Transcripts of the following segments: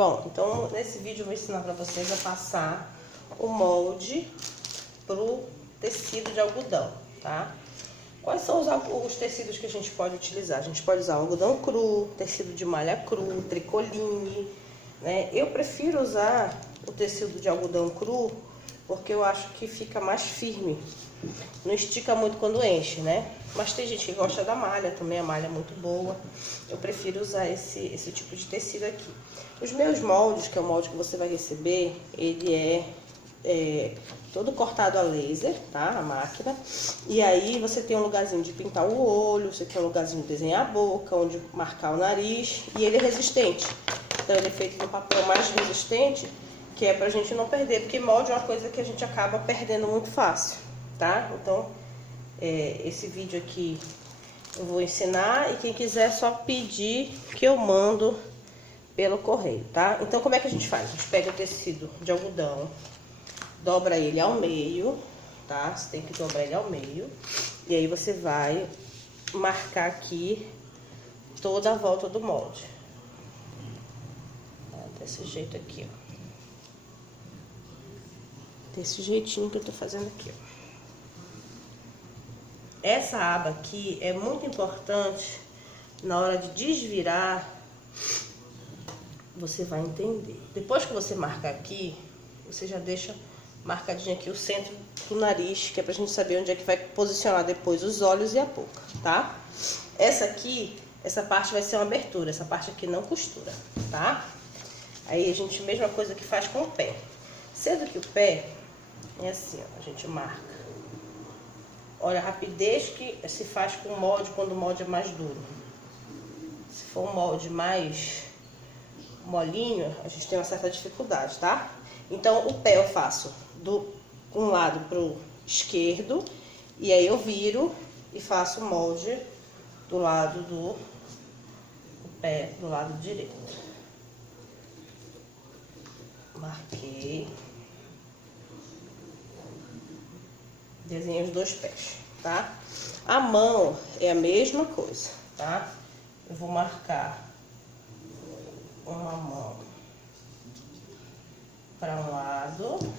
Bom, então nesse vídeo eu vou ensinar para vocês a passar o molde pro tecido de algodão, tá? Quais são os tecidos que a gente pode utilizar? A gente pode usar algodão cru, tecido de malha cru, tricoline, né? Eu prefiro usar o tecido de algodão cru porque eu acho que fica mais firme. Não estica muito quando enche, né? Mas tem gente que gosta da malha, também a malha é muito boa. Eu prefiro usar esse tipo de tecido aqui. Os meus moldes, que é o molde que você vai receber, ele é todo cortado a laser, tá? A máquina. E aí você tem um lugarzinho de pintar o olho, você tem um lugarzinho de desenhar a boca, onde marcar o nariz. E ele é resistente. Então ele é feito no papel mais resistente, que é pra gente não perder, porque molde é uma coisa que a gente acaba perdendo muito fácil, tá? Então, esse vídeo aqui eu vou ensinar e quem quiser é só pedir que eu mando pelo correio, tá? Então, como é que a gente faz? A gente pega o tecido de algodão, dobra ele ao meio, tá? Você tem que dobrar ele ao meio. E aí você vai marcar aqui toda a volta do molde. Desse jeito aqui, ó. Desse jeitinho que eu tô fazendo aqui, ó. Essa aba aqui é muito importante na hora de desvirar. Você vai entender. Depois que você marcar aqui, você já deixa marcadinho aqui o centro do nariz, que é pra gente saber onde é que vai posicionar depois os olhos e a boca, tá? Essa aqui, essa parte vai ser uma abertura, essa parte aqui não costura, tá? Aí a gente, mesma coisa que faz com o pé. Sendo que o pé é assim, ó, a gente marca. Olha a rapidez que se faz com o molde quando o molde é mais duro. Se for um molde mais molinho, a gente tem uma certa dificuldade, tá? Então, o pé eu faço do um lado pro esquerdo, e aí eu viro e faço o molde do lado do pé, do lado direito. Marquei. Desenhei os dois pés, tá? A mão é a mesma coisa, tá? Eu vou marcar uma mão para um lado,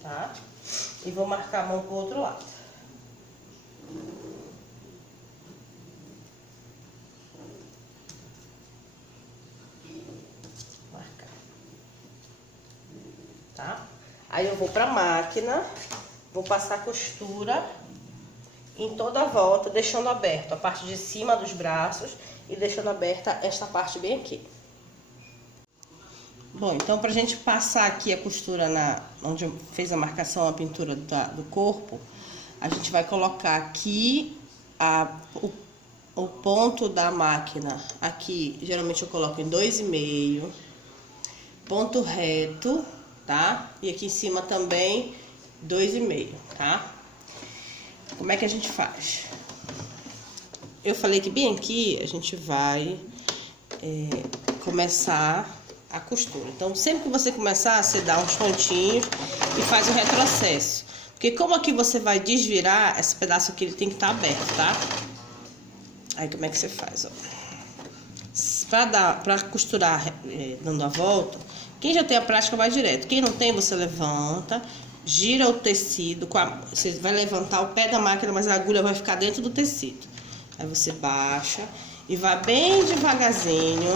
tá? E vou marcar a mão pro outro lado. Marcar. Tá? Aí eu vou pra máquina, vou passar costura em toda a volta, deixando aberto a parte de cima dos braços e deixando aberta esta parte bem aqui. Bom, então pra gente passar aqui a costura onde fez a marcação, a pintura do corpo, a gente vai colocar aqui o ponto da máquina. Aqui, geralmente eu coloco em 2,5, ponto reto, tá? E aqui em cima também 2,5, tá? Como é que a gente faz? Eu falei que bem aqui a gente vai começar a costura. Então, sempre que você começar, você dá uns pontinhos e faz o retrocesso. Porque como aqui você vai desvirar, esse pedaço aqui ele tem que estar aberto, tá? Aí, como é que você faz, ó? Pra costurar dando a volta, quem já tem a prática vai direto. Quem não tem, você levanta, gira o tecido, você vai levantar o pé da máquina, mas a agulha vai ficar dentro do tecido. Aí você baixa e vai bem devagarzinho,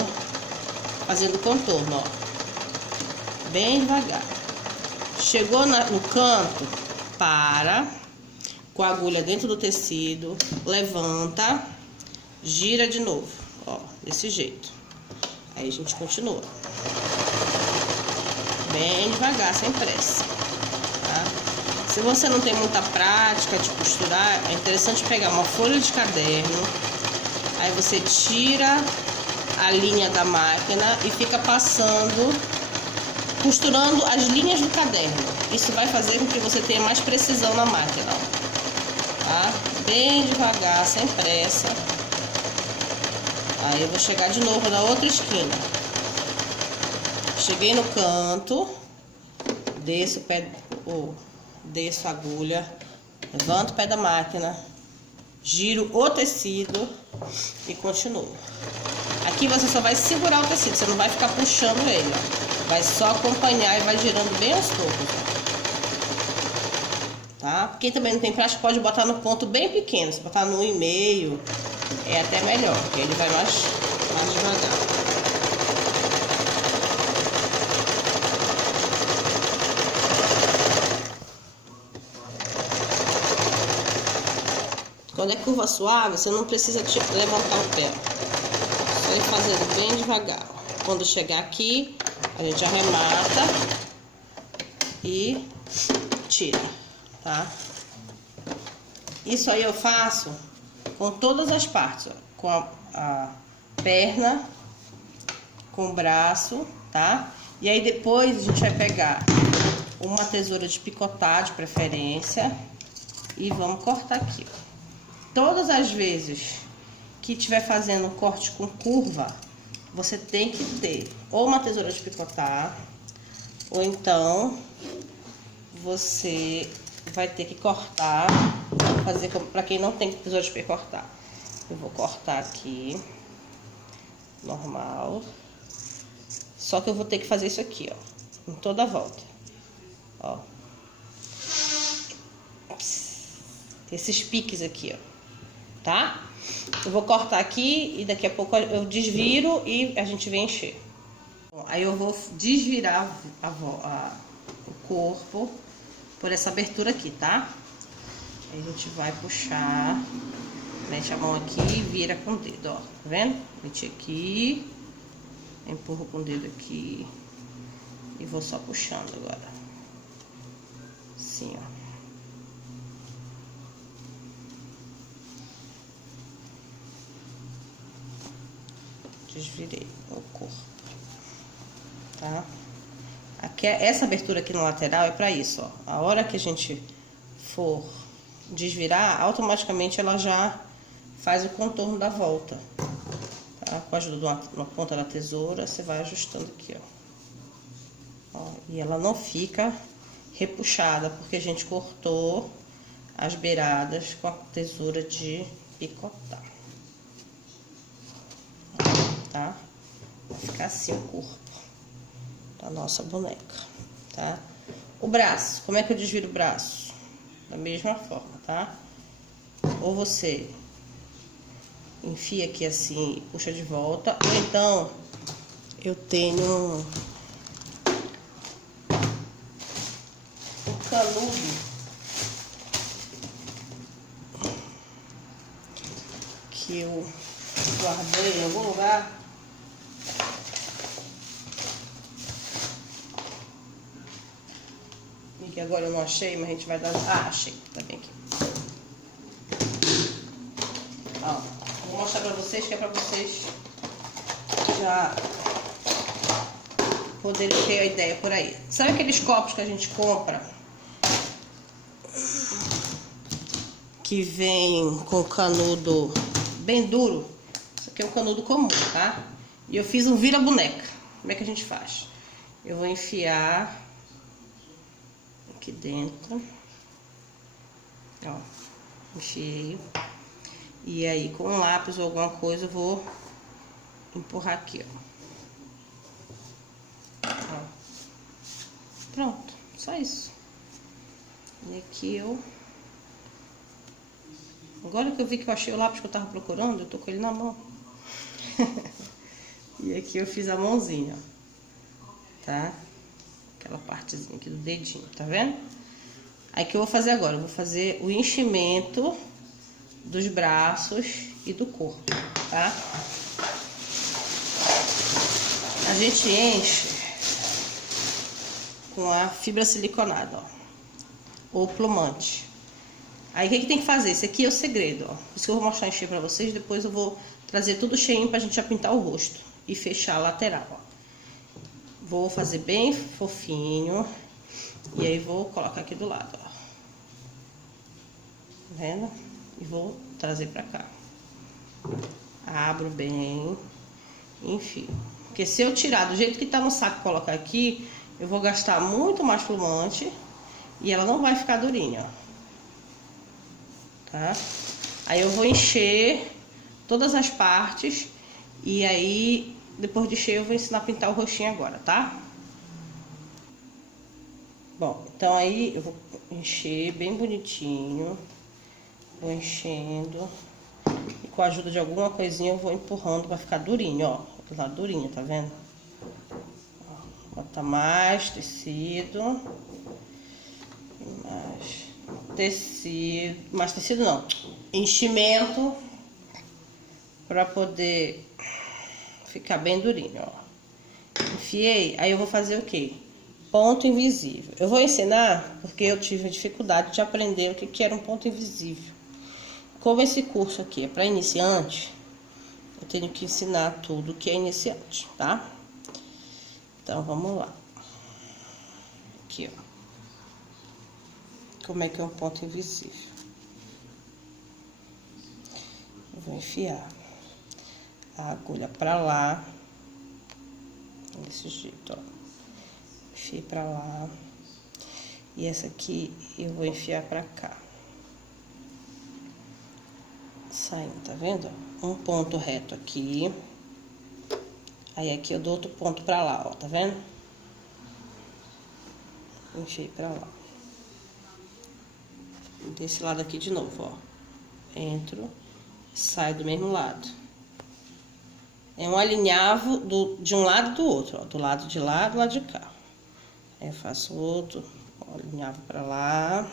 fazendo contorno, ó. Bem devagar. Chegou no canto, para, com a agulha dentro do tecido, levanta, gira de novo, ó, desse jeito. Aí a gente continua. Bem devagar, sem pressa, tá? Se você não tem muita prática de costurar, é interessante pegar uma folha de caderno, aí você tira a linha da máquina e fica passando, costurando as linhas do caderno. Isso vai fazer com que você tenha mais precisão na máquina, ó, tá? Bem devagar, sem pressa. Aí eu vou chegar de novo na outra esquina. Cheguei no canto, desço o pé, desço a agulha, levanto o pé da máquina, giro o tecido E continuo. Aqui você só vai segurar o tecido, você não vai ficar puxando ele, ó. Vai só acompanhar e vai girando bem aos poucos, tá? Quem também não tem prática pode botar no ponto bem pequeno. Se botar no 1,5 é até melhor, porque ele vai mais devagar. Quando é curva suave, você não precisa levantar o pé. Só ir fazendo bem devagar. Quando chegar aqui, a gente arremata e tira, tá? Isso aí eu faço com todas as partes, ó. Com a perna, com o braço, tá? E aí depois a gente vai pegar uma tesoura de picotar, de preferência, e vamos cortar aqui, ó. Todas as vezes que estiver fazendo um corte com curva, você tem que ter ou uma tesoura de picotar, ou então você vai ter que cortar, fazer para quem não tem tesoura de picotar. Eu vou cortar aqui, normal. Só que eu vou ter que fazer isso aqui, ó, em toda a volta, ó. Esses piques aqui, ó. Tá? Eu vou cortar aqui e daqui a pouco eu desviro e a gente vem encher. Bom, aí eu vou desvirar o corpo por essa abertura aqui, tá? Aí a gente vai puxar, mete a mão aqui e vira com o dedo, ó. Tá vendo? Meti aqui, empurro com o dedo aqui e vou só puxando agora. Assim, ó. Desvirei o corpo, tá? Aqui, essa abertura aqui na lateral é para isso, ó. A hora que a gente for desvirar, automaticamente ela já faz o contorno da volta, tá? Com a ajuda de uma ponta da tesoura, você vai ajustando aqui, ó. E ela não fica repuxada, porque a gente cortou as beiradas com a tesoura de picotar. Tá? Vai ficar assim o corpo da nossa boneca, tá? O braço, como é que eu desviro o braço? Da mesma forma, tá? Ou você enfia aqui assim e puxa de volta, ou então eu tenho um canudo que eu guardei em algum lugar. Que agora eu não achei, mas a gente vai dar... Ah, achei, tá bem aqui. Ó, vou mostrar pra vocês, que é pra vocês já poderem ter a ideia por aí. Sabe aqueles copos que a gente compra? Que vem com canudo bem duro? Isso aqui é um canudo comum, tá? E eu fiz um vira-boneca. Como é que a gente faz? Eu vou enfiar aqui dentro, ó, enfiei, e aí com um lápis ou alguma coisa eu vou empurrar aqui, ó. Pronto, só isso. E aqui agora que eu vi que eu achei o lápis que eu tava procurando, eu tô com ele na mão. E aqui eu fiz a mãozinha, ó, tá? Aquela partezinha aqui do dedinho, tá vendo? Aí o que eu vou fazer agora? Eu vou fazer o enchimento dos braços e do corpo, tá? A gente enche com a fibra siliconada, ó, ou plumante. Aí o que tem que fazer? Esse aqui é o segredo, ó. Isso que eu vou mostrar encher pra vocês, depois eu vou trazer tudo cheinho pra gente já pintar o rosto e fechar a lateral, ó. Vou fazer bem fofinho. E aí vou colocar aqui do lado, ó. Tá vendo? E vou trazer pra cá. Abro bem. Enfim. Porque se eu tirar do jeito que tá no saco e colocar aqui, eu vou gastar muito mais plumante. E ela não vai ficar durinha, ó. Tá? Aí eu vou encher todas as partes. E aí, depois de cheio, eu vou ensinar a pintar o rostinho agora, tá? Bom, então aí eu vou encher bem bonitinho. Vou enchendo. E com a ajuda de alguma coisinha eu vou empurrando pra ficar durinho, ó. Tá durinho, tá vendo? Bota mais tecido. Mais tecido não. Enchimento. Pra poder ficar bem durinho, ó. Enfiei, aí eu vou fazer o quê? Ponto invisível. Eu vou ensinar porque eu tive dificuldade de aprender o que era um ponto invisível. Como esse curso aqui é para iniciante, eu tenho que ensinar tudo que é iniciante, tá? Então, vamos lá. Aqui, ó. Como é que é um ponto invisível? Eu vou enfiar a agulha pra lá. Desse jeito, ó. Enfiei pra lá. E essa aqui eu vou enfiar pra cá. Saindo, tá vendo? Um ponto reto aqui. Aí aqui eu dou outro ponto pra lá, ó, tá vendo? Enfiei pra lá. Desse lado aqui de novo, ó. Entro, saio do mesmo lado. É um alinhavo de um lado e do outro, ó. Do lado de lá, do lado de cá. Aí eu faço outro, ó, alinhavo pra lá.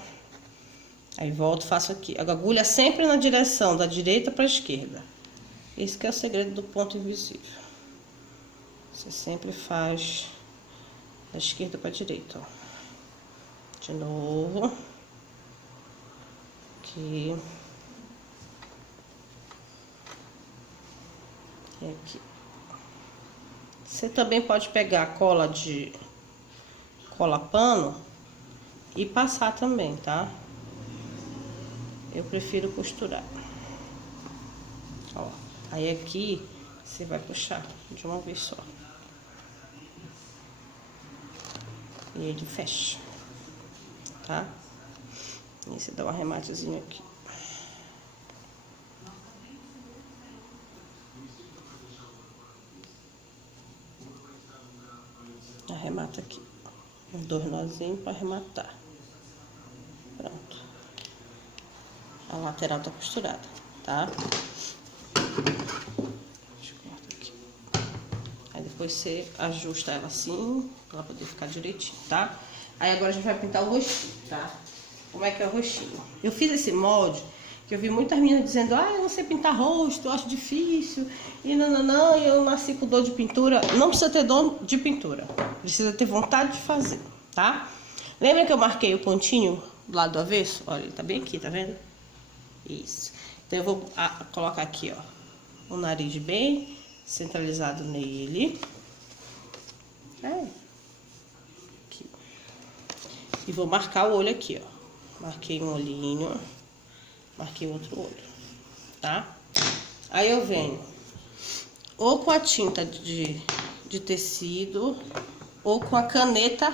Aí volto, faço aqui. A agulha sempre na direção da direita para a esquerda. Esse que é o segredo do ponto invisível. Você sempre faz da esquerda para a direita, ó. De novo. Aqui. E aqui. Você também pode pegar cola pano e passar também, tá? Eu prefiro costurar. Ó, aí aqui você vai puxar de uma vez só. E ele fecha, tá? E você dá um arrematezinho aqui. Arremata aqui. Dois nozinhos para arrematar. Pronto. A lateral tá costurada, tá? Deixa eu cortar aqui. Aí depois você ajusta ela assim, pra ela poder ficar direitinho, tá? Aí agora a gente vai pintar o rostinho, tá? Como é que é o rostinho? Eu fiz esse molde, que eu vi muitas meninas dizendo, ah, eu não sei pintar rosto, eu acho difícil, e não, eu nasci com dor de pintura. Não precisa ter dor de pintura, precisa ter vontade de fazer, tá? Lembra que eu marquei o pontinho do lado do avesso? Olha, ele tá bem aqui, tá vendo? Isso. Então, eu vou colocar aqui, ó, o nariz bem centralizado nele. Aqui. E vou marcar o olho aqui, ó. Marquei um olhinho, marquei outro olho, tá? Aí eu venho ou com a tinta de tecido ou com a caneta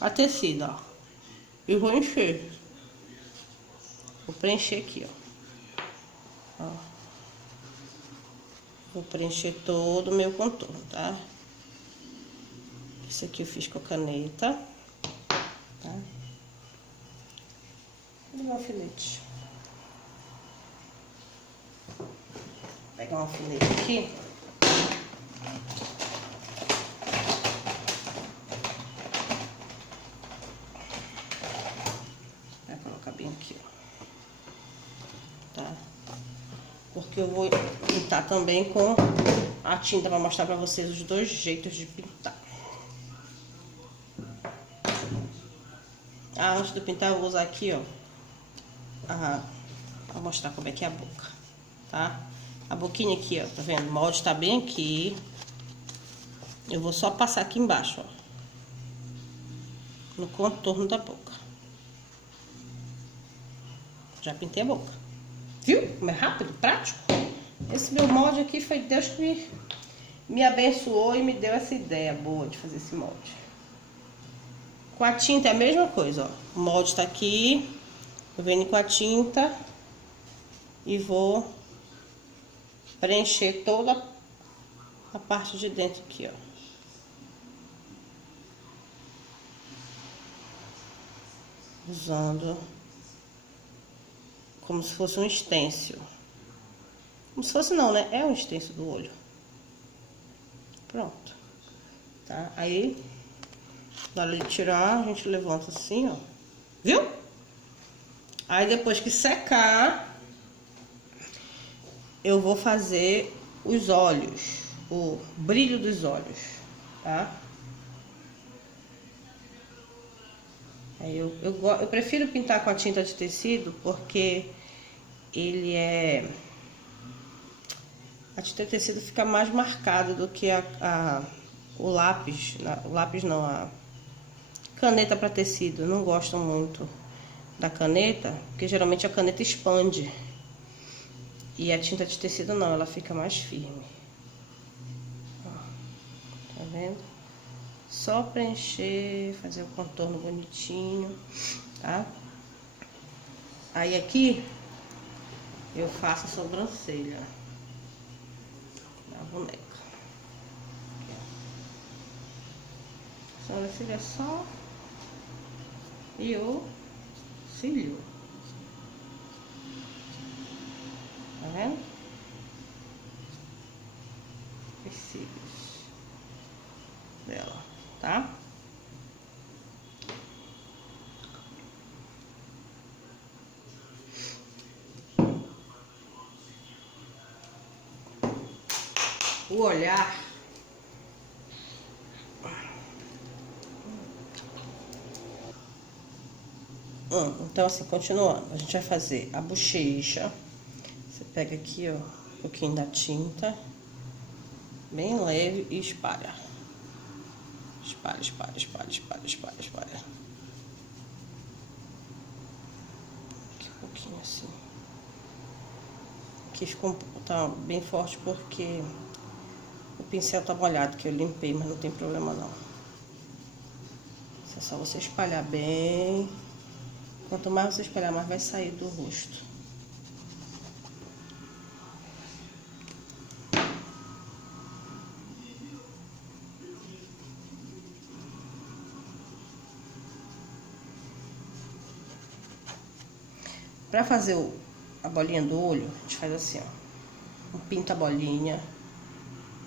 a tecido, ó. E vou encher. Vou preencher aqui, ó. Vou preencher todo o meu contorno, tá? Esse aqui eu fiz com a caneta, tá? E um alfinete. Vou pegar um alfinete aqui. Vai colocar bem aqui, ó. Tá? Porque eu vou pintar também com a tinta para mostrar para vocês os dois jeitos de pintar. Antes de pintar eu vou usar aqui, ó, para mostrar como é que é a boca, tá? A boquinha aqui, ó, tá vendo? O molde tá bem aqui. Eu vou só passar aqui embaixo, ó, no contorno da boca. Já pintei a boca. Viu? Como é rápido, prático? Esse meu molde aqui foi Deus que me abençoou e me deu essa ideia boa de fazer esse molde. Com a tinta é a mesma coisa, ó. O molde tá aqui. Eu venho com a tinta e vou preencher toda a parte de dentro aqui, ó. Usando como se fosse um stencil. Como se fosse não, né? É um stencil do olho. Pronto. Tá? Aí, na hora de tirar, a gente levanta assim, ó. Viu? Aí depois que secar, eu vou fazer os olhos, o brilho dos olhos, tá? Aí eu prefiro pintar com a tinta de tecido porque ele é... A tinta de tecido fica mais marcada do que o lápis. O lápis não, a caneta para tecido. Eu não gosto muito da caneta, porque geralmente a caneta expande. E a tinta de tecido não, ela fica mais firme. Ó, tá vendo? Só preencher, fazer o contorno bonitinho, tá? Aí aqui eu faço a sobrancelha da boneca. A sobrancelha é só e o cílio. Tá vendo? Os cílios dela, tá? O olhar então assim, continuando, a gente vai fazer a bochecha. Você pega aqui, ó, um pouquinho da tinta, bem leve, e espalha. Espalha, espalha, espalha, espalha, espalha, espalha. Aqui um pouquinho assim. Aqui ficou tá bem forte porque o pincel tá molhado, que eu limpei, mas não tem problema não. É só você espalhar bem. Quanto mais você espalhar, mais vai sair do rosto. Pra fazer a bolinha do olho, a gente faz assim, ó. Um pinta a bolinha.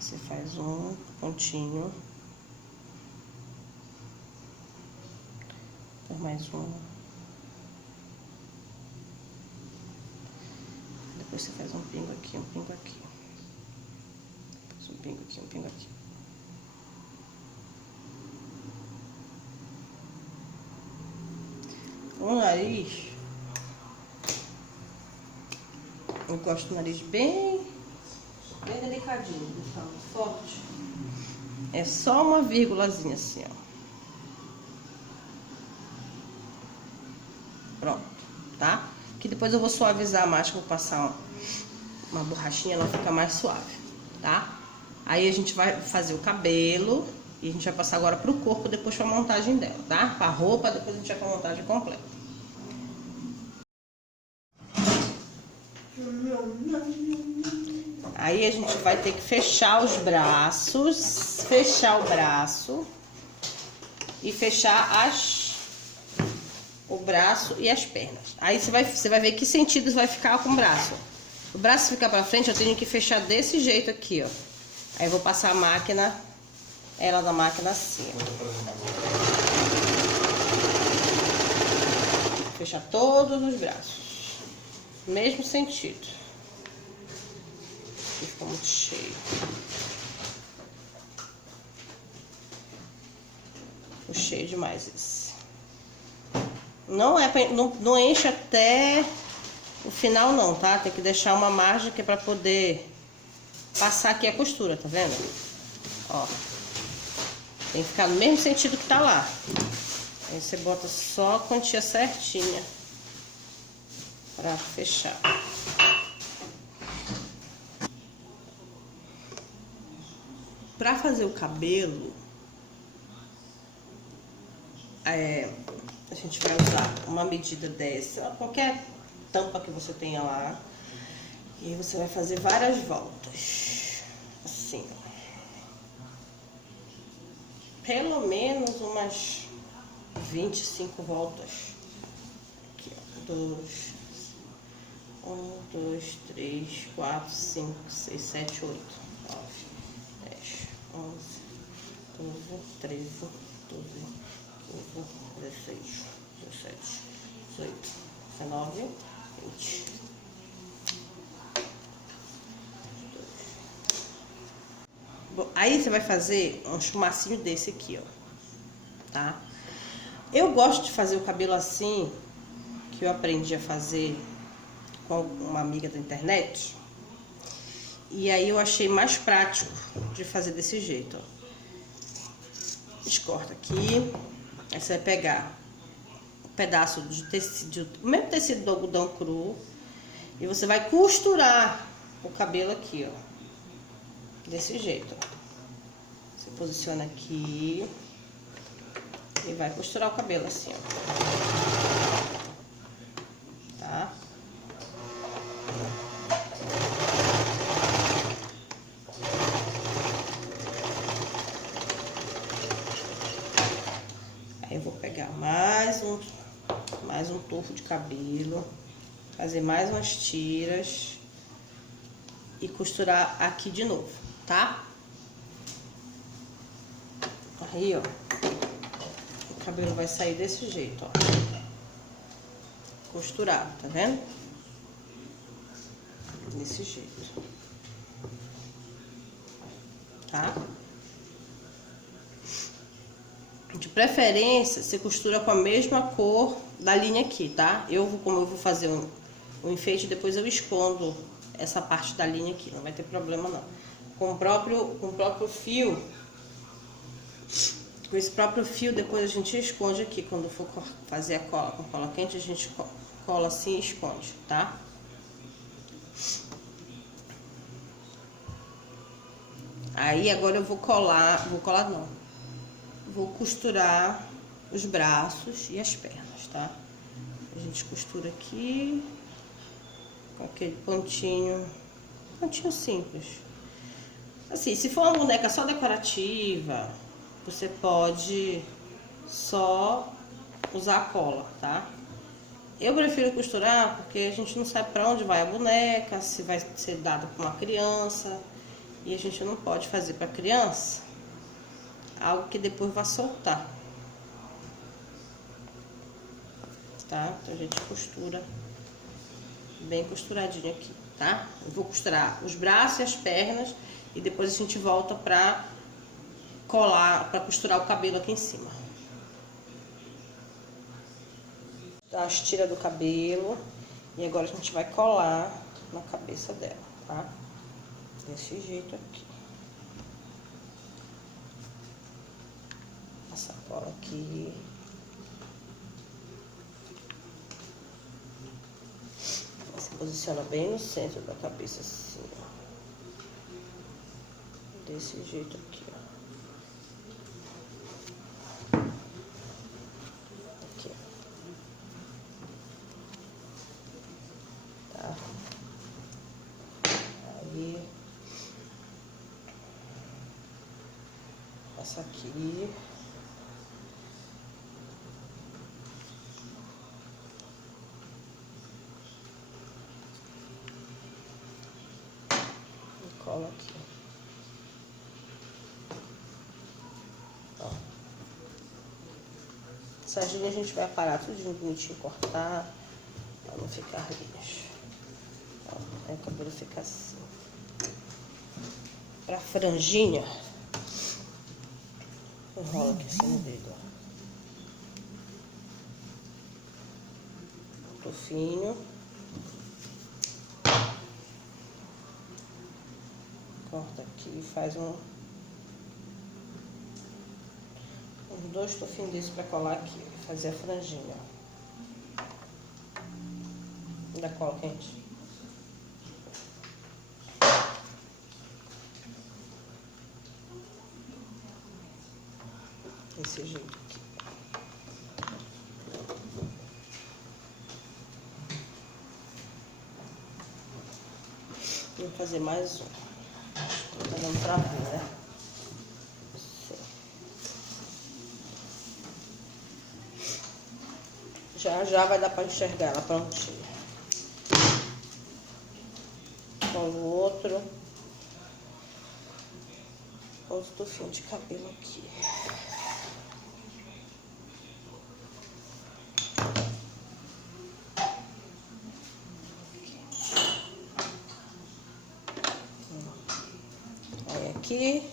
Você faz um pontinho. Faz mais um. Depois você faz um pingo aqui, um pingo aqui. Faz um pingo aqui, um pingo aqui. O nariz, eu gosto do nariz bem delicadinho, não tá muito forte. É só uma vírgulazinha assim, ó. Pronto, tá? Que depois eu vou suavizar mais, vou passar uma borrachinha, ela fica mais suave, tá? Aí a gente vai fazer o cabelo e a gente vai passar agora pro corpo, depois pra montagem dela, tá? Pra roupa, depois a gente vai pra montagem completa. Aí a gente vai ter que fechar os braços, fechar o braço e fechar o braço e as pernas. Aí você vai ver que sentidos vai ficar com o braço. O braço ficar pra frente, eu tenho que fechar desse jeito aqui, ó. Aí eu vou passar a máquina, ela da máquina assim, ó. Fechar todos os braços. Mesmo sentido. Aqui ficou muito cheio. Ficou cheio demais esse. Não é pra, não enche até o final não, tá? Tem que deixar uma margem que é pra poder passar aqui a costura, tá vendo? Ó. Tem que ficar no mesmo sentido que tá lá. Aí você bota só a quantia certinha pra fechar. Pra fazer o cabelo, a gente vai usar uma medida dessa, qualquer tampa que você tenha lá. E aí você vai fazer várias voltas, assim, ó. Pelo menos umas 25 voltas. Aqui, ó. 1, 2, 3, 4, 5, 6, 7, 8, 9, 10, 11, 12, 13, 12, 15, 16, 17, 18, 19, 20. Bom, aí você vai fazer um chumacinho desse aqui, ó, tá? Eu gosto de fazer o cabelo assim, que eu aprendi a fazer com uma amiga da internet. E aí eu achei mais prático de fazer desse jeito, ó. A gente corta aqui, aí você vai pegar um pedaço de tecido, o mesmo tecido do algodão cru, e você vai costurar o cabelo aqui, ó. Desse jeito, ó. Você posiciona aqui e vai costurar o cabelo assim, ó. Tá? Aí eu vou pegar mais um tufo de cabelo, fazer mais umas tiras e costurar aqui de novo, tá? Aí, ó, o cabelo vai sair desse jeito, ó. Costurado, tá vendo? Desse jeito. Tá? De preferência, você costura com a mesma cor da linha aqui, tá? Como eu vou fazer um enfeite, depois eu escondo essa parte da linha aqui, não vai ter problema não. Com o próprio fio, com esse próprio fio, depois a gente esconde aqui, quando for fazer a cola com cola quente, a gente cola assim e esconde, tá? Aí agora eu vou costurar os braços e as pernas, tá? A gente costura aqui com aquele pontinho simples. Assim, se for uma boneca só decorativa, você pode só usar a cola, tá? Eu prefiro costurar porque a gente não sabe para onde vai a boneca, se vai ser dada para uma criança, e a gente não pode fazer para criança algo que depois vai soltar, tá? Então a gente costura bem costuradinho aqui, tá? Eu vou costurar os braços e as pernas e depois a gente volta pra colar, pra costurar o cabelo aqui em cima. Dá as tiras do cabelo e agora a gente vai colar na cabeça dela, tá? Desse jeito aqui. Passa a cola aqui. Se posiciona bem no centro da cabeça, assim, ó. Desse jeito aqui, ó. Aqui, ó. Tá? Aí. Passa aqui. Cola aqui. Ó. Sardinha a gente vai parar tudo bonitinho, cortar, pra não ficar linhas. Ó, aí o cabelo fica assim. Pra franjinha, enrola aqui assim no dedo, ó. Tufinho. Corta aqui e faz uns 2 tufinhos desses pra colar aqui, fazer a franjinha, ó. Da cola quente. Desse jeito aqui. fazer mais um. Tá dando pra ver, né? Já vai dar pra enxergar ela prontinha. Com o outro. Outro fio de cabelo aqui. Aí aqui,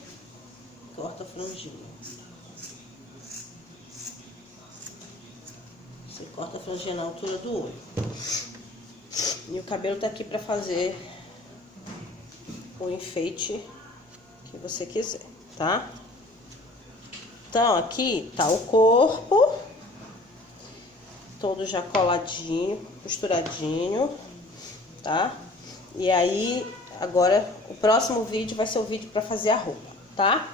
corta a franjinha. Você corta a franjinha na altura do olho. E o cabelo tá aqui pra fazer o enfeite que você quiser, tá? Então, aqui tá o corpo, todo já coladinho, costuradinho, tá? E aí, agora, o próximo vídeo vai ser o vídeo pra fazer a roupa, tá?